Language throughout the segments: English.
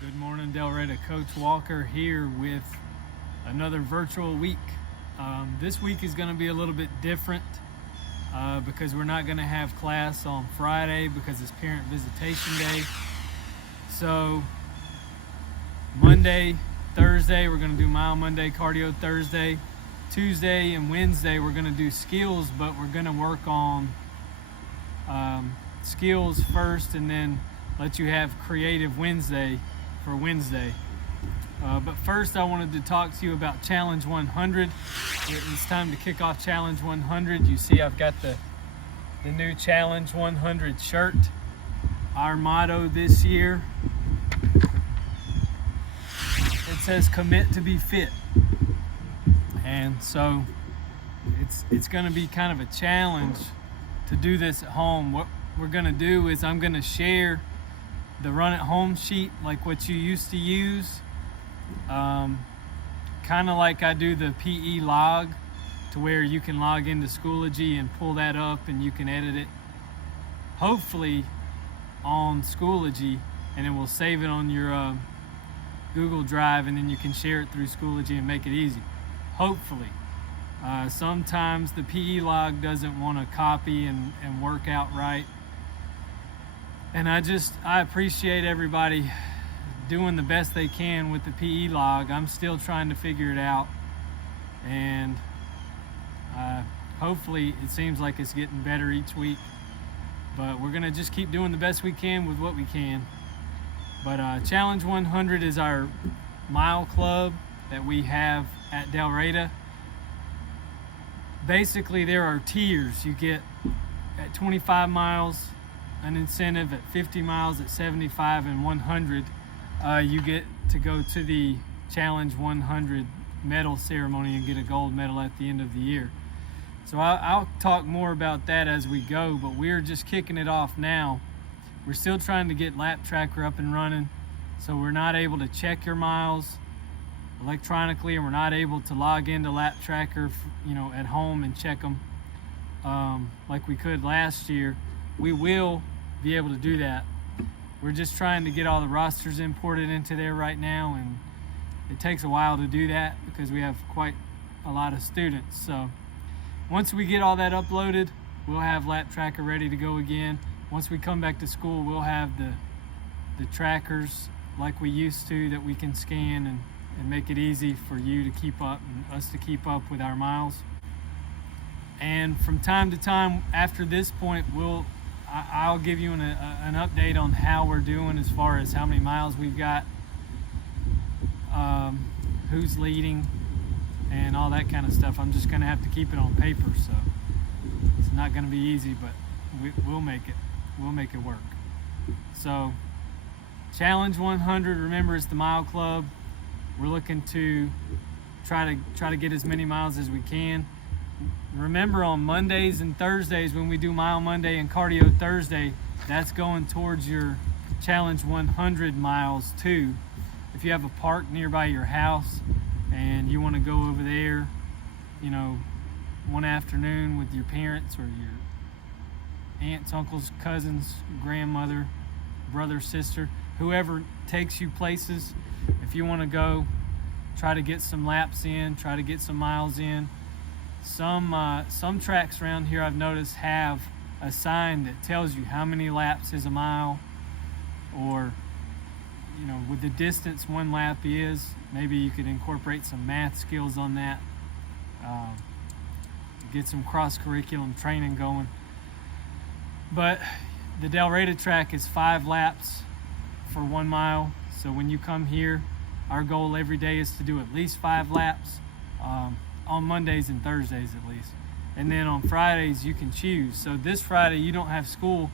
Good morning, Delretta. Coach Walker here with another virtual week. This week is going to be a little bit different because we're not going to have class on Friday because it's parent visitation day. So Monday, Thursday, we're going to do Mile Monday, Cardio Thursday. Tuesday and Wednesday, we're going to do skills, but we're going to work on skills first and then let you have Creative Wednesday for Wednesday. But first I wanted to talk to you about Challenge 100. It's time to kick off Challenge 100. You see I've got the new Challenge 100 shirt. Our motto this year, it says commit to be fit. And so it's going to be kind of a challenge to do this at home. What we're going to do is I'm going to share the run at home sheet like what you used to use, kind of like I do the PE log, to where you can log into Schoology and pull that up and you can edit it hopefully on Schoology, and it will save it on your Google Drive, and then you can share it through Schoology and make it easy, hopefully. Sometimes the PE log doesn't want to copy and work out right. And I appreciate everybody doing the best they can with the PE log. I'm still trying to figure it out. And hopefully it seems like it's getting better each week. But we're going to just keep doing the best we can with what we can. But Challenge 100 is our mile club that we have at Delretta. Basically, there are tiers. You get at 25 miles an incentive, at 50 miles, at 75, and 100. You get to go to the Challenge 100 medal ceremony and get a gold medal at the end of the year. So I'll talk more about that as we go, but we're just kicking it off now. We're still trying to get Lap Tracker up and running, so we're not able to check your miles electronically, and we're not able to log into Lap Tracker, at home and check them like we could last year. We will be able to do that. We're just trying to get all the rosters imported into there right now, and it takes a while to do that because we have quite a lot of students. So once we get all that uploaded, we'll have Lap Tracker ready to go again. Once we come back to school, we'll have the trackers like we used to that we can scan and make it easy for you to keep up and us to keep up with our miles. And from time to time after this point, I'll give you an update on how we're doing as far as how many miles we've got, who's leading, and all that kind of stuff. I'm just going to have to keep it on paper, so it's not going to be easy, but we'll make it. We'll make it work. So Challenge 100, remember, it's the mile club. We're looking to try to get as many miles as we can. Remember, on Mondays and Thursdays when we do Mile Monday and Cardio Thursday, that's going towards your Challenge 100 miles too. If you have a park nearby your house and you want to go over there, one afternoon with your parents or your aunts, uncles, cousins, grandmother, brother, sister, whoever takes you places, if you want to go, try to get some laps in, try to get some miles in. Some tracks around here I've noticed have a sign that tells you how many laps is a mile, or with the distance one lap is. Maybe you could incorporate some math skills on that, get some cross-curriculum training going. But the Delretta track is 5 laps for 1 mile. So when you come here, our goal every day is to do at least 5 laps. On Mondays and Thursdays at least. And then on Fridays you can choose. So this Friday you don't have school.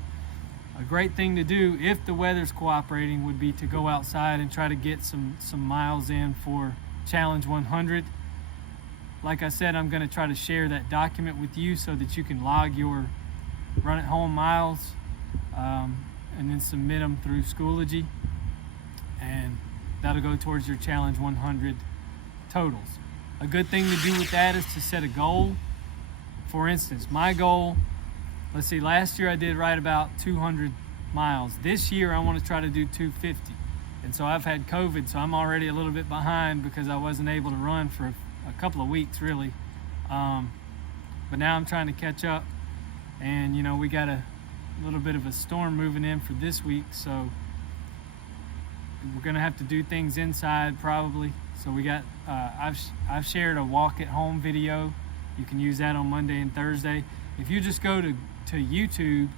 A great thing to do, if the weather's cooperating, would be to go outside and try to get some miles in for Challenge 100. Like I said, I'm going to try to share that document with you so that you can log your run at home miles and then submit them through Schoology, and that'll go towards your Challenge 100 totals. A good thing to do with that is to set a goal. For instance, my goal, let's see, last year I did right about 200 miles. This year I want to try to do 250. And so I've had COVID, so I'm already a little bit behind because I wasn't able to run for a couple of weeks really. But now I'm trying to catch up, and we got a little bit of a storm moving in for this week, so we're gonna have to do things inside probably. So we got I've shared a walk at home video. You can use that on Monday and Thursday. If you just go to YouTube,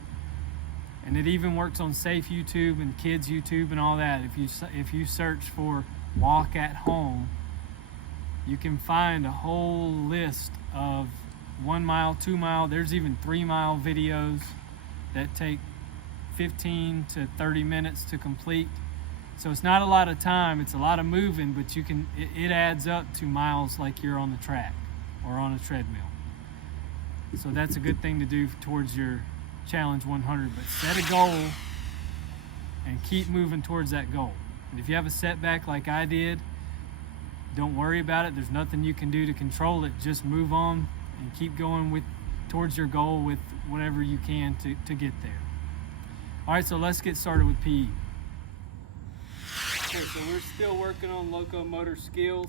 and it even works on Safe YouTube and Kids YouTube and all that. If you search for walk at home, you can find a whole list of 1 mile, 2 mile, there's even 3 mile videos that take 15 to 30 minutes to complete. So it's not a lot of time, it's a lot of moving, but it adds up to miles like you're on the track or on a treadmill. So that's a good thing to do towards your Challenge 100, but set a goal and keep moving towards that goal. And if you have a setback like I did, don't worry about it. There's nothing you can do to control it. Just move on and keep going towards your goal with whatever you can to get there. All right, so let's get started with PE. Okay, so we're still working on locomotor skills,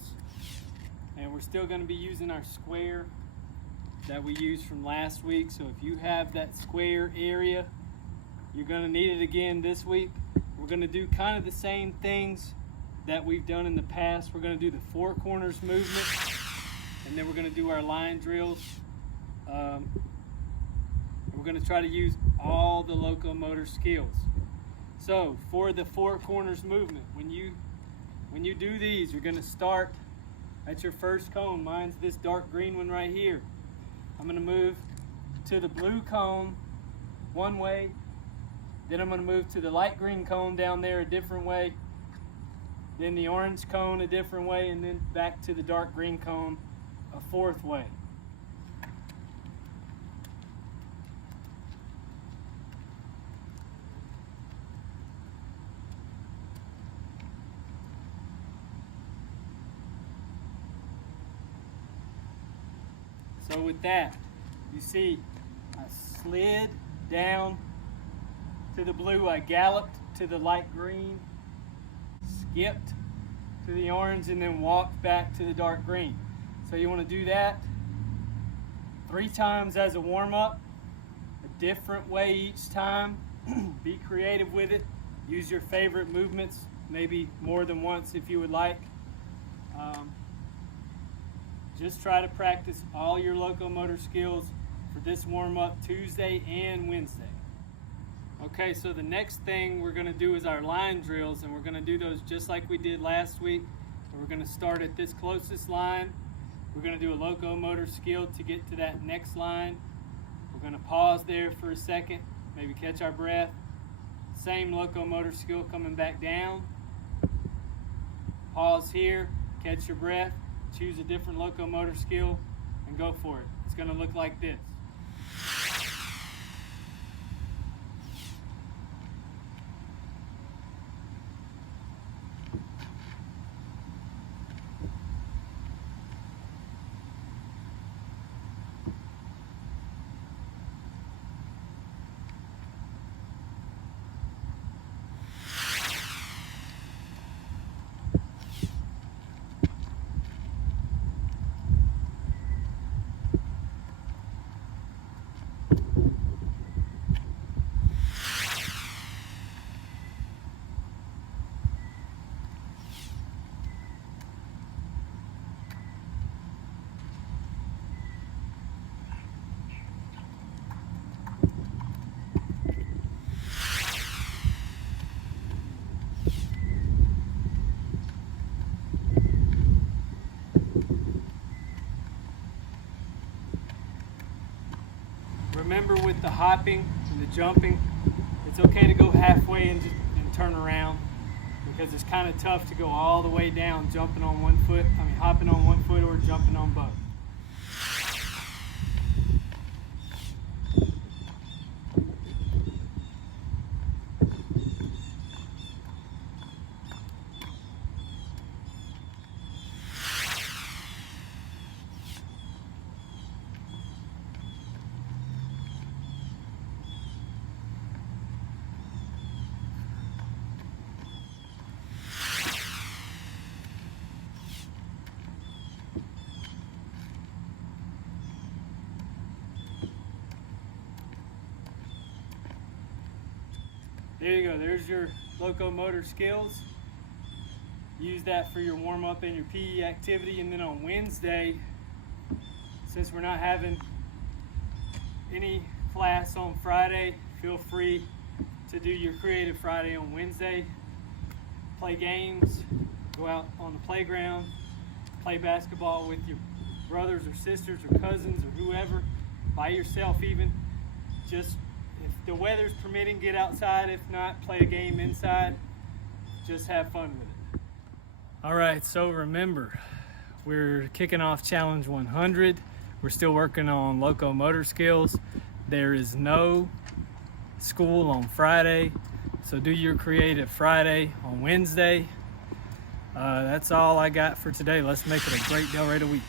and we're still going to be using our square that we used from last week. So if you have that square area, you're going to need it again this week. We're going to do kind of the same things that we've done in the past. We're going to do the 4 corners movement, and then we're going to do our line drills. We're going to try to use all the locomotor skills. So for the 4 corners movement, when you do these, you're going to start at your first cone. Mine's this dark green one right here. I'm going to move to the blue cone one way, then I'm going to move to the light green cone down there a different way, then the orange cone a different way, and then back to the dark green cone a 4th way. So with that, you see, I slid down to the blue, I galloped to the light green, skipped to the orange, and then walked back to the dark green. So you want to do that 3 times as a warm-up, a different way each time. Be creative with it. Use your favorite movements, maybe more than once if you would like. Just try to practice all your locomotor skills for this warm-up Tuesday and Wednesday. Okay, so the next thing we're going to do is our line drills, and we're going to do those just like we did last week. We're going to start at this closest line. We're going to do a locomotor skill to get to that next line. We're going to pause there for a second, maybe catch our breath. Same locomotor skill coming back down. Pause here, catch your breath. Choose a different locomotor skill and go for it. It's going to look like this. Remember, with the hopping and the jumping, it's okay to go halfway and turn around, because it's kind of tough to go all the way down hopping on one foot or jumping on both. There you go, there's your locomotor skills. Use that for your warm-up and your PE activity. And then on Wednesday, since we're not having any class on Friday, feel free to do your Creative Friday on Wednesday. Play games, go out on the playground, play basketball with your brothers or sisters or cousins or whoever, by yourself even. Just, if the weather's permitting, get outside. If not, play a game inside. Just have fun with it. All right, so remember, we're kicking off Challenge 100. We're still working on locomotor skills. There is no school on Friday, so do your Creative Friday on Wednesday. That's all I got for today. Let's make it a great Del Rey week.